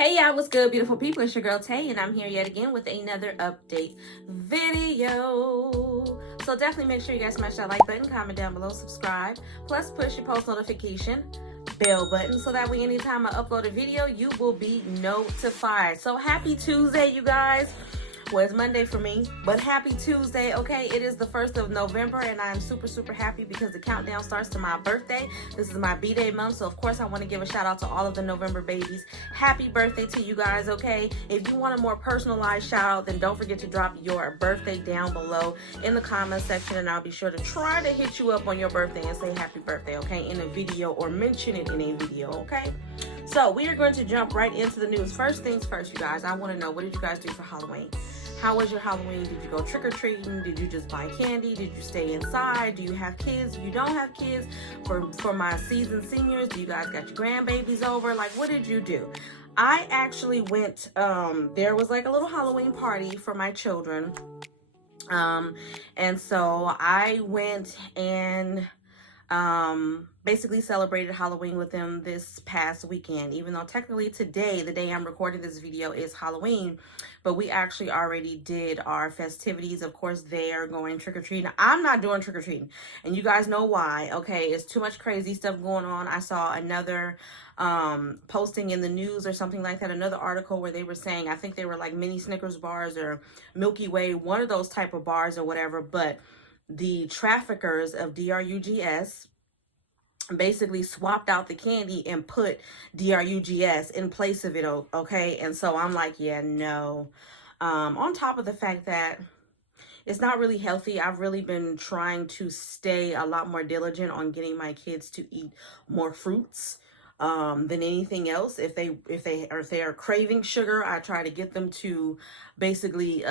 Hey y'all, what's good, beautiful people? It's your girl Tay, and I'm here yet again with another update video. So definitely make sure you guys smash that like button, comment down below, subscribe, plus push your post notification bell button so that way anytime I upload a video, you will be notified. So happy Tuesday, you guys. Well, it's Monday for me, but happy Tuesday, okay? It is the 1st of November, and I am super happy because the countdown starts to my birthday. This is my B-Day month, so of course I want to give a shout out to all of the November babies. Happy birthday to you guys, okay? If you want a more personalized shout out, then don't forget to drop your birthday down below in the comment section, and I'll be sure to try to hit you up on your birthday and say happy birthday, okay? In a video, or mention it in a video, okay? So we are going to jump right into the news. First things first, you guys, I want to know, what did you guys do for Halloween? How was your Halloween? Did you go trick-or-treating? Did you just buy candy? Did you stay inside? Do you have kids? If you don't have kids, for my seasoned seniors, do you guys got your grandbabies over? Like, what did you do? I actually went, there was like a little Halloween party for my children. And so I went and basically celebrated Halloween with them this past weekend, even though technically today, the day I'm recording this video, is Halloween, but we actually already did our festivities. Of course, they are going trick-or-treating. I'm not doing trick-or-treating, and you guys know why, okay? It's too much crazy stuff going on. I saw another posting in the news or something like that, another article where they were saying, I think they were like mini Snickers bars or Milky Way, one of those type of bars or whatever, but the traffickers of DRUGS basically swapped out the candy and put DRUGS in place of it, okay? And so I'm like, yeah, no. On top of the fact that it's not really healthy, I've really been trying to stay a lot more diligent on getting my kids to eat more fruits than anything else. If they are craving sugar, I try to get them to basically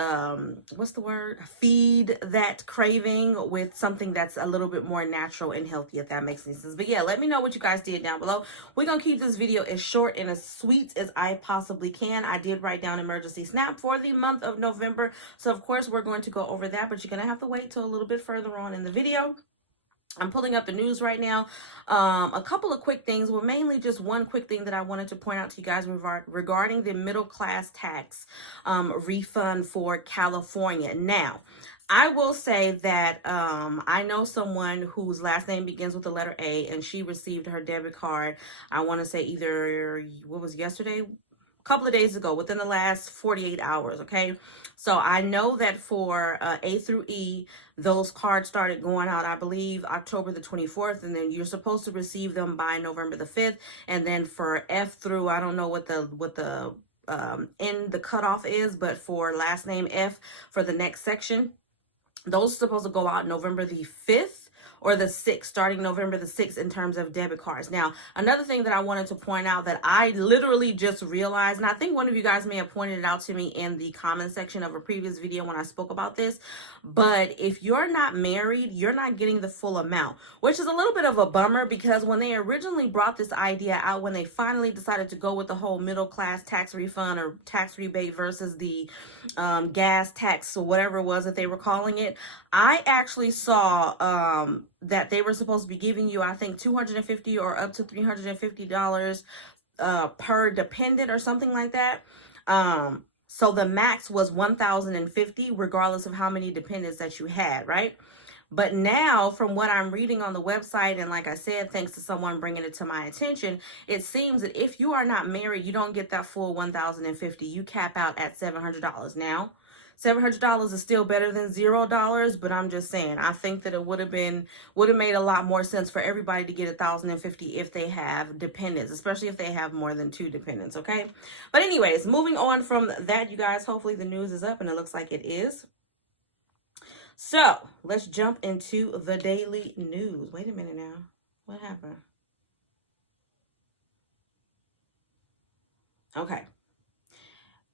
what's the word, feed that craving with something that's a little bit more natural and healthy, if that makes any sense. But yeah, let me know what you guys did down below. We're gonna keep this video as short and as sweet as I possibly can. I did write down emergency snap for the month of November, so of course we're going to go over that, but you're gonna have to wait till a little bit further on in the video. I'm pulling up the news right now. A couple of quick things, well, mainly just one quick thing that I wanted to point out to you guys regarding the middle class tax refund for California. Now, I will say that I know someone whose last name begins with the letter A, and she received her debit card, I want to say either, what was yesterday? Couple of days ago, within the last 48 hours, okay? So I know that for A through E, those cards started going out, I believe, October the 24th, and then you're supposed to receive them by November the 5th. And then for F through, I don't know what the end the cutoff is, but for last name F, for the next section, those are supposed to go out November the 5th or the 6th, starting November the 6th in terms of debit cards. Now, another thing that I wanted to point out that I literally just realized, and I think one of you guys may have pointed it out to me in the comment section of a previous video when I spoke about this, but if you're not married, you're not getting the full amount, which is a little bit of a bummer, because when they originally brought this idea out, when they finally decided to go with the whole middle class tax refund or tax rebate versus the gas tax or whatever it was that they were calling it, I actually saw that they were supposed to be giving you, I think, $250 or up to $350 per dependent or something like that. So the max was $1,050 regardless of how many dependents that you had, right? But now, from what I'm reading on the website, and like I said, thanks to someone bringing it to my attention, it seems that if you are not married, you don't get that full $1,050. You cap out at $700. Now, $700 is still better than $0, but I'm just saying, I think that it would have made a lot more sense for everybody to get $1,050 if they have dependents, especially if they have more than 2 dependents, okay? But anyways, moving on from that, you guys, hopefully the news is up, and it looks like it is. So let's jump into the daily news. Wait a minute now. What happened? Okay.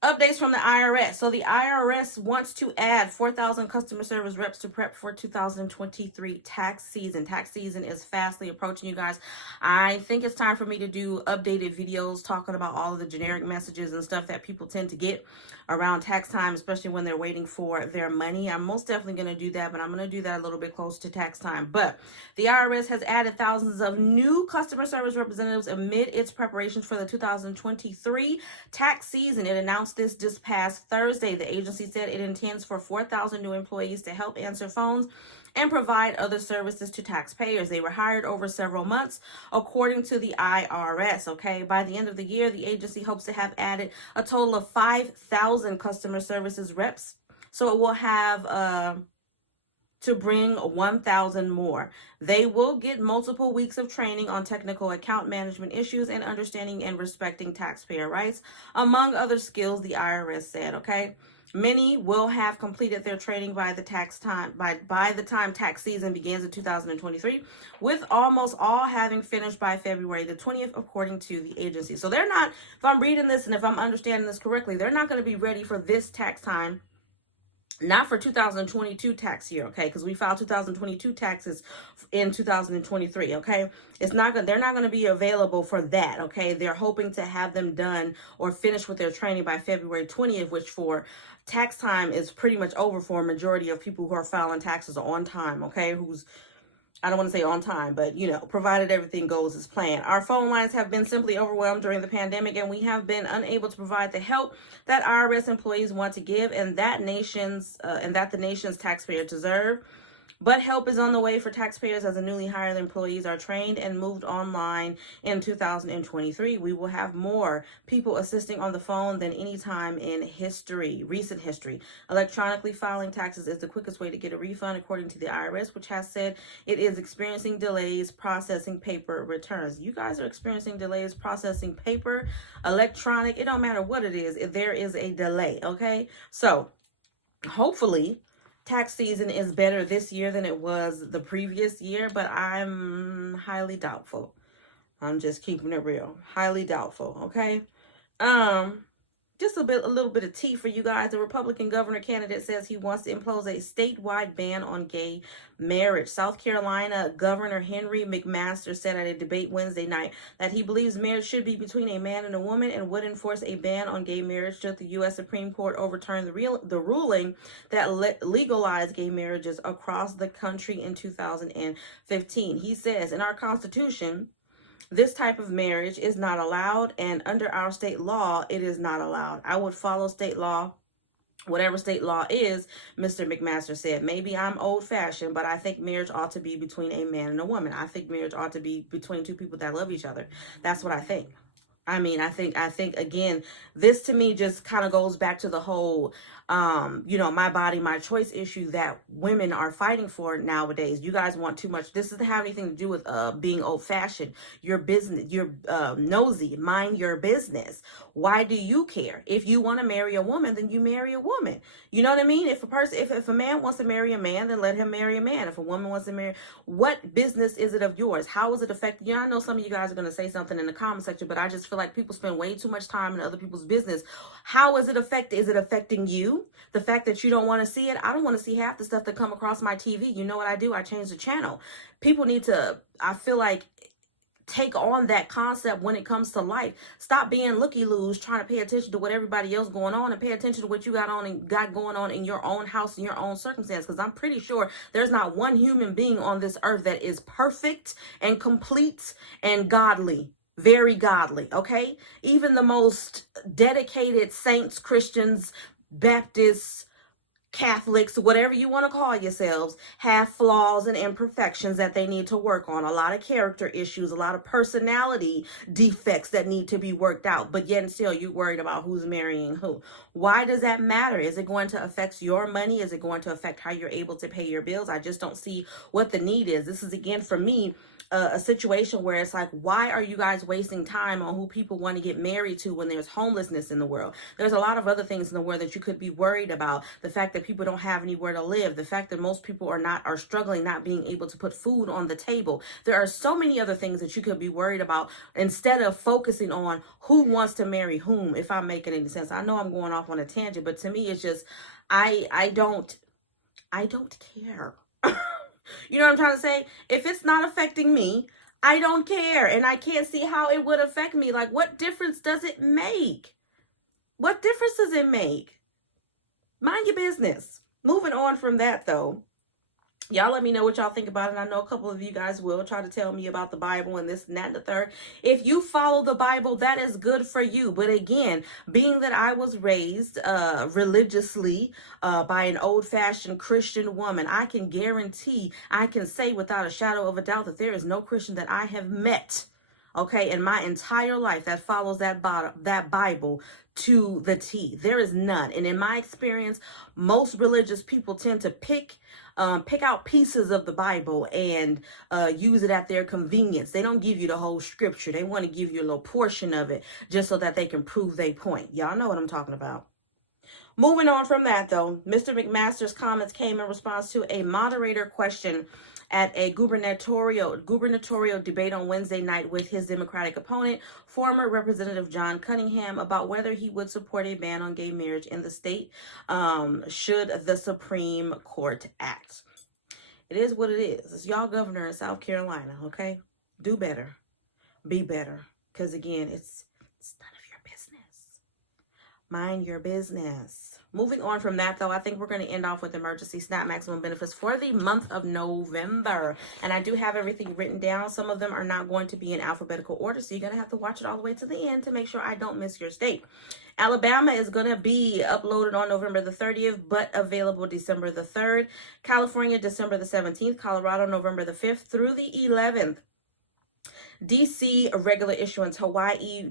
Updates updates from the IRS. So the IRS wants to add 4,000 customer service reps to prep for 2023 tax season. Tax season is fastly approaching, you guys. I think it's time for me to do updated videos talking about all of the generic messages and stuff that people tend to get around tax time, especially when they're waiting for their money. I'm most definitely going to do that, but I'm going to do that a little bit closer to tax time. But the IRS has added thousands of new customer service representatives amid its preparations for the 2023 tax season. It announced this past Thursday. The agency said it intends for 4,000 new employees to help answer phones and provide other services to taxpayers. They were hired over several months, according to the IRS, okay? By the end of the year, the agency hopes to have added a total of 5,000 customer services reps. So it will have to bring 1,000 more. They will get multiple weeks of training on technical account management issues and understanding and respecting taxpayer rights, among other skills, the IRS said, okay? Many will have completed their training by the time tax season begins in 2023, with almost all having finished by February the 20th, according to the agency. So they're not, if I'm reading this and if I'm understanding this correctly, they're not going to be ready for this tax time. Not for 2022 tax year, okay? Because we filed 2022 taxes in 2023, okay? They're not going to be available for that, okay? They're hoping to have them done or finished with their training by February 20th, which for tax time is pretty much over for a majority of people who are filing taxes on time, okay? I don't want to say on time, but, provided everything goes as planned. Our phone lines have been simply overwhelmed during the pandemic, and we have been unable to provide the help that IRS employees want to give and that the nation's taxpayers deserve. But help is on the way for taxpayers as the newly hired employees are trained and moved online in 2023. We will have more people assisting on the phone than any time in recent history. Electronically filing taxes is the quickest way to get a refund, according to the IRS, which has said it is experiencing delays processing paper returns. You guys are experiencing delays processing paper, electronic, it don't matter what it is, if there is a delay, okay? So hopefully tax season is better this year than it was the previous year, but I'm highly doubtful. I'm just keeping it real. Highly doubtful, okay? Just a little bit of tea for you guys. The Republican governor candidate says he wants to impose a statewide ban on gay marriage. South Carolina Governor Henry McMaster said at a debate Wednesday night that he believes marriage should be between a man and a woman and would enforce a ban on gay marriage should the U.S. Supreme Court overturn the ruling that legalized gay marriages across the country in 2015. He says, in our Constitution, this type of marriage is not allowed, and under our state law, it is not allowed. I would follow state law, whatever state law is, Mr. McMaster said. Maybe I'm old-fashioned, but I think marriage ought to be between a man and a woman. I think marriage ought to be between two people that love each other. That's what I think. I mean, I think again, this to me just kind of goes back to the whole, my body, my choice issue that women are fighting for nowadays. You guys want too much. This doesn't have anything to do with being old fashioned. Your business, you're nosy, mind your business. Why do you care? If you want to marry a woman, then you marry a woman. You know what I mean? If a man wants to marry a man, then let him marry a man. If a woman wants to marry, what business is it of yours? How is it affecting you? I know some of you guys are going to say something in the comment section, but I just feel like people spend way too much time in other people's business. How is it affecting? Is it affecting you? The fact that you don't want to see it? I don't want to see half the stuff that come across my TV. You know what I do? I change the channel. People need to, I feel like, take on that concept when it comes to life. Stop being looky-loos, trying to pay attention to what everybody else going on, and pay attention to what you got going on in your own house, in your own circumstance. Because I'm pretty sure there's not one human being on this earth that is perfect and complete and godly. Very godly, okay? Even the most dedicated saints, Christians, Baptists, Catholics, whatever you want to call yourselves, have flaws and imperfections that they need to work on. A lot of character issues, a lot of personality defects that need to be worked out. But yet and still, you're worried about who's marrying who. Why does that matter? Is it going to affect your money? Is it going to affect how you're able to pay your bills? I just don't see what the need is. This is, again, for me, a situation where it's like, why are you guys wasting time on who people want to get married to when there's homelessness in the world? There's a lot of other things in the world that you could be worried about. The fact that people don't have anywhere to live, the fact that most people are struggling, not being able to put food on the table. There are so many other things that you could be worried about instead of focusing on who wants to marry whom, if I'm making any sense. I know I'm going off on a tangent, but to me it's just I don't care. You know what I'm trying to say? If it's not affecting me, I don't care, and I can't see how it would affect me. Like, what difference does it make? What difference does it make? Mind your business. Moving on from that, though, y'all let me know what y'all think about it. I know a couple of you guys will try to tell me about the Bible and this and that and the third. If you follow the Bible, that is good for you. But again, being that I was raised religiously by an old-fashioned Christian woman, I can guarantee, I can say without a shadow of a doubt that there is no Christian that I have met, okay, in my entire life that follows that Bible to the T. There is none. And in my experience, most religious people tend to pick out pieces of the Bible and use it at their convenience. They don't give you the whole scripture. They want to give you a little portion of it just so that they can prove their point. Y'all know what I'm talking about. Moving on from that, though, Mr. McMaster's comments came in response to a moderator question at a gubernatorial debate on Wednesday night with his Democratic opponent, former Representative John Cunningham, about whether he would support a ban on gay marriage in the state should the Supreme Court act. It is what it is. It's y'all governor in South Carolina, okay? Do better. Be better. Because, again, it's none of your business. Mind your business. Moving on from that, though, I think we're going to end off with emergency SNAP maximum benefits for the month of November. And I do have everything written down. Some of them are not going to be in alphabetical order, so you're going to have to watch it all the way to the end to make sure I don't miss your state. Alabama is going to be uploaded on November the 30th, but available December the 3rd. California, December the 17th. Colorado, November the 5th through the 11th. DC, regular issuance. Hawaii,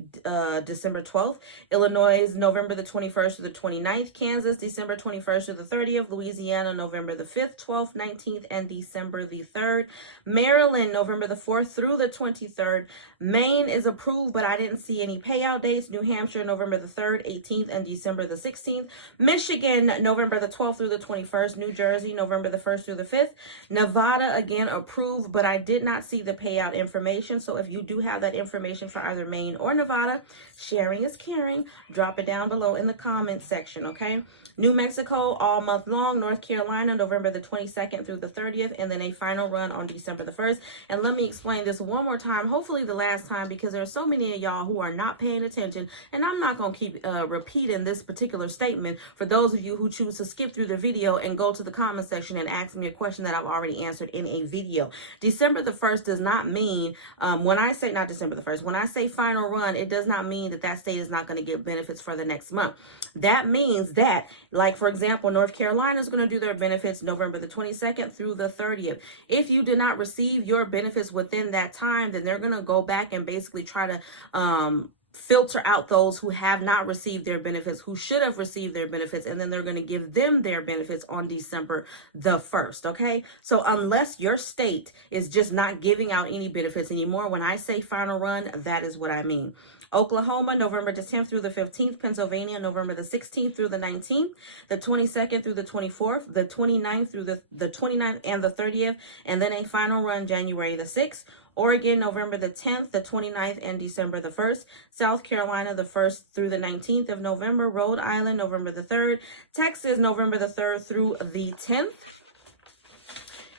December 12th. Illinois, November the 21st to the 29th. Kansas, December 21st to the 30th. Louisiana, November the 5th, 12th, 19th, and December the 3rd. Maryland, November the 4th through the 23rd. Maine is approved, but I didn't see any payout dates. New Hampshire, November the 3rd, 18th, and December the 16th. Michigan, November the 12th through the 21st. New Jersey, November the 1st through the 5th. Nevada, again, approved, but I did not see the payout information, so if you do have that information for either Maine or Nevada, sharing is caring. Drop it down below in the comments section, okay? New Mexico all month long. North Carolina, November the 22nd through the 30th, and then a final run on December the 1st. And let me explain this one more time, hopefully the last time, because there are so many of y'all who are not paying attention, and I'm not going to keep repeating this particular statement for those of you who choose to skip through the video and go to the comment section and ask me a question that I've already answered in a video. December the 1st does not mean, when I say, not December the 1st, when I say final run, it does not mean that that state is not going to get benefits for the next month. That means that, like, for example, North Carolina is going to do their benefits November the 22nd through the 30th. If you did not receive your benefits within that time, then they're going to go back and basically try to filter out those who have not received their benefits, who should have received their benefits, and then they're going to give them their benefits on December the 1st, okay? So unless your state is just not giving out any benefits anymore, when I say final run, that is what I mean. Oklahoma, November the 10th through the 15th. Pennsylvania, November the 16th through the 19th. The 22nd through the 24th. The 29th through the 29th and the 30th. And then a final run January the 6th. Oregon, November the 10th, the 29th, and December the 1st. South Carolina, the 1st through the 19th of November. Rhode Island, November the 3rd. Texas, November the 3rd through the 10th.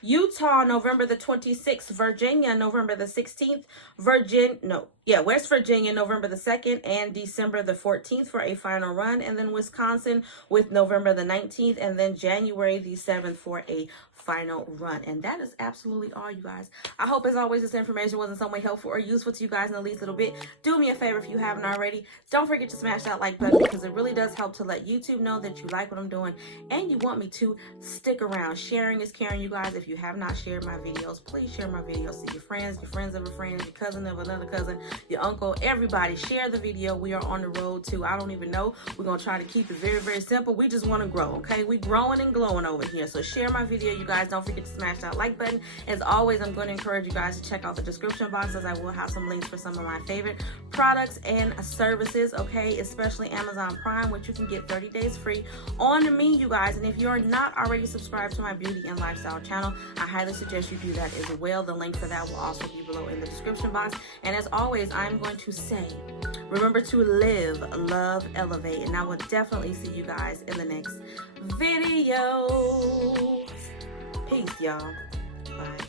Utah, November the 26th. Virginia, November the 16th. West Virginia, November the 2nd and December the 14th for a final run. And then Wisconsin with November the 19th and then January the 7th for a final run. And that is absolutely all, you guys. I hope, as always, this information was in some way helpful or useful to you guys in the least little bit. Do me a favor if you haven't already. Don't forget to smash that like button, because it really does help to let YouTube know that you like what I'm doing and you want me to stick around. Sharing is caring, you guys. If you have not shared my videos, please share my videos to your friends of a friend, your cousin of another cousin, your uncle, everybody. Share the video. We are on the road to, I don't even know. We're going to try to keep it very, very simple. We just want to grow, okay? We growing and glowing over here. So share my video, you guys. guys, don't forget to smash that like button. As always, I'm going to encourage you guys to check out the description box, as I will have some links for some of my favorite products and services, okay, especially Amazon Prime, which you can get 30 days free on me, you guys. And if you're not already subscribed to my beauty and lifestyle channel, I highly suggest you do that as well. The link for that will also be below in the description box. And as always, I'm going to say, remember to live, love, elevate, and I will definitely see you guys in the next video. Peace, y'all. Bye.